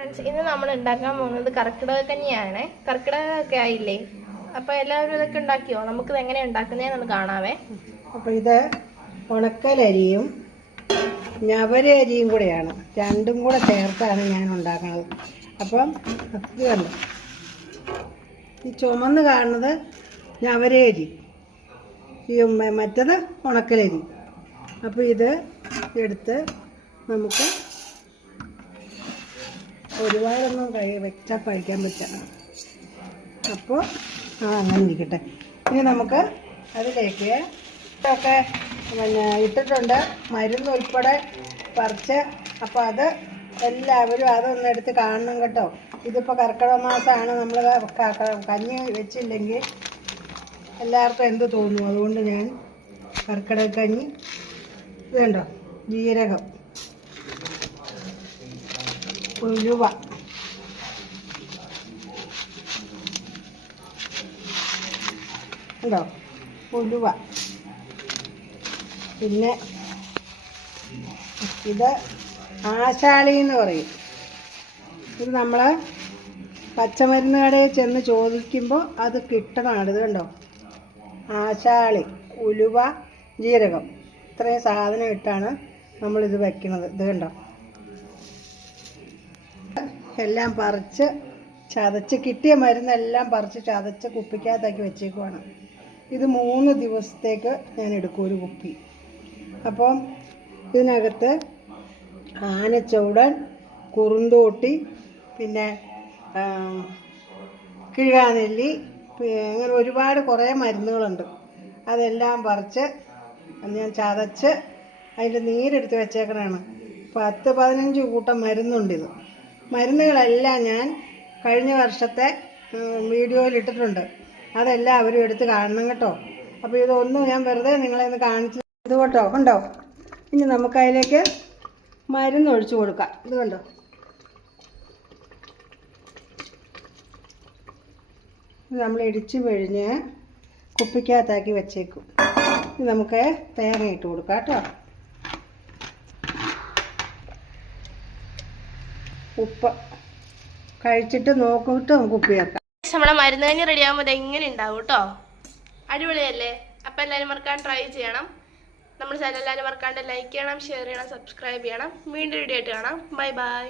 ഇന്ന് നമ്മൾ ഉണ്ടാക്കാൻ പോകുന്നത് കർക്കിടക കഞ്ഞിയാണ്. കർക്കിടകമൊക്കെ ആയില്ലേ, അപ്പോൾ എല്ലാവരും ഇതൊക്കെ ഉണ്ടാക്കിയോ? നമുക്കിത് എങ്ങനെയാണ് ഉണ്ടാക്കുന്നതെന്ന് കാണാവേ. അപ്പോൾ ഇത് ഉണക്കലരിയും ഞവരരിയും കൂടെയാണ്, രണ്ടും കൂടെ ചേർത്താണ് ഞാൻ ഉണ്ടാക്കുന്നത്. അപ്പം ഇത് കണ്ടു, ഈ ചുമന്ന് കാണുന്നത് ഞവരരി, ഈ മറ്റത് ഉണക്കലരി. അപ്പോൾ ഇത് എടുത്ത് നമുക്ക് ഒരുപാടൊന്നും വെച്ചാൽ കഴിക്കാൻ പറ്റില്ല. അപ്പോൾ അങ്ങനെ ഇരിക്കട്ടെ. ഇനി നമുക്ക് അതിലേക്ക് ഒക്കെ ഇട്ടിട്ടുണ്ട്, മരുന്ന് ഉൾപ്പെടെ പറിച്ച്. അപ്പോൾ അത് എല്ലാവരും അതൊന്നും എടുത്ത് കാണണം കേട്ടോ. ഇതിപ്പോൾ കർക്കിടക മാസമാണ്, നമ്മൾ കഞ്ഞി വെച്ചില്ലെങ്കിൽ എല്ലാവർക്കും എന്ത് തോന്നും. അതുകൊണ്ട് ഞാൻ കർക്കിടക കഞ്ഞി ഇത് കണ്ടോ, ജീരകം, ഉലുവ, ഉണ്ടോ, ഉലുവ, പിന്നെ ഇത് ആശാളി എന്ന് പറയും. ഇത് നമ്മൾ പച്ചമരുന്ന് കടയിൽ ചെന്ന് ചോദിക്കുമ്പോൾ അത് കിട്ടണമാണ്. ഇത് കണ്ടോ, ആശാളി, ഉലുവ, ജീരകം, ഇത്രയും സാധനം ഇട്ടാണ് നമ്മളിത് വയ്ക്കുന്നത്. ഇത് കണ്ടോ, എല്ലാം പറിച്ച് ചതച്ച്, കിട്ടിയ മരുന്നെല്ലാം പറിച്ച് ചതച്ച് കുപ്പിക്കകത്താക്കി വെച്ചേക്കുവാണ്. ഇത് 3 ദിവസത്തേക്ക് ഞാൻ എടുക്കും ഒരു കുപ്പി. അപ്പം ഇതിനകത്ത് ആനച്ചൂടൻ, കുറുന്തോട്ടി, പിന്നെ കിഴാനെല്ലി, അങ്ങനെ ഒരുപാട് കുറേ മരുന്നുകളുണ്ട്. അതെല്ലാം പറിച്ച് ഞാൻ ചതച്ച് അതിൻ്റെ നീരെടുത്ത് വെച്ചേക്കണതാണ്. 10-15 കൂട്ടം മരുന്നുണ്ടിത്. മരുന്നുകളെല്ലാം ഞാൻ കഴിഞ്ഞ വർഷത്തെ വീഡിയോയിൽ ഇട്ടിട്ടുണ്ട്. അതെല്ലാം അവരും എടുത്ത് കാണണം കേട്ടോ. അപ്പോൾ ഇതൊന്നും ഞാൻ വെറുതെ നിങ്ങളെ ഒന്ന് കാണിച്ചു ഇത് കേട്ടോ. കണ്ടോ, ഇനി നമുക്ക് അതിലേക്ക് മരുന്ന് ഒഴിച്ചു കൊടുക്കാം. ഇത് കണ്ടോ, ഇത് നമ്മൾ ഇടിച്ച് പിഴിഞ്ഞ് കുപ്പിക്കകത്താക്കി വെച്ചേക്കും. ഇത് നമുക്ക് തേങ്ങ ഇട്ട് കൊടുക്കാം കേട്ടോ. ഉപ്പ് കഴിച്ചിട്ട് നോക്കിയിട്ട് നമുക്ക് ഉപ്പ് ചേർക്കാം. നമ്മളെ മരുന്ന് കഞ്ഞി റെഡി ആകുമ്പോൾ എങ്ങനെ ഉണ്ടാവും കേട്ടോ, അടിപൊളിയല്ലേ. അപ്പം എല്ലാവരും മറക്കാണ്ട് ട്രൈ ചെയ്യണം. നമ്മൾ ചാനൽ എല്ലാവരും മറക്കാണ്ട് ലൈക്ക് ചെയ്യണം, ഷെയർ ചെയ്യണം, സബ്സ്ക്രൈബ് ചെയ്യണം. വീണ്ടും വീഡിയോ ആയിട്ട് കാണാം. Bye bye.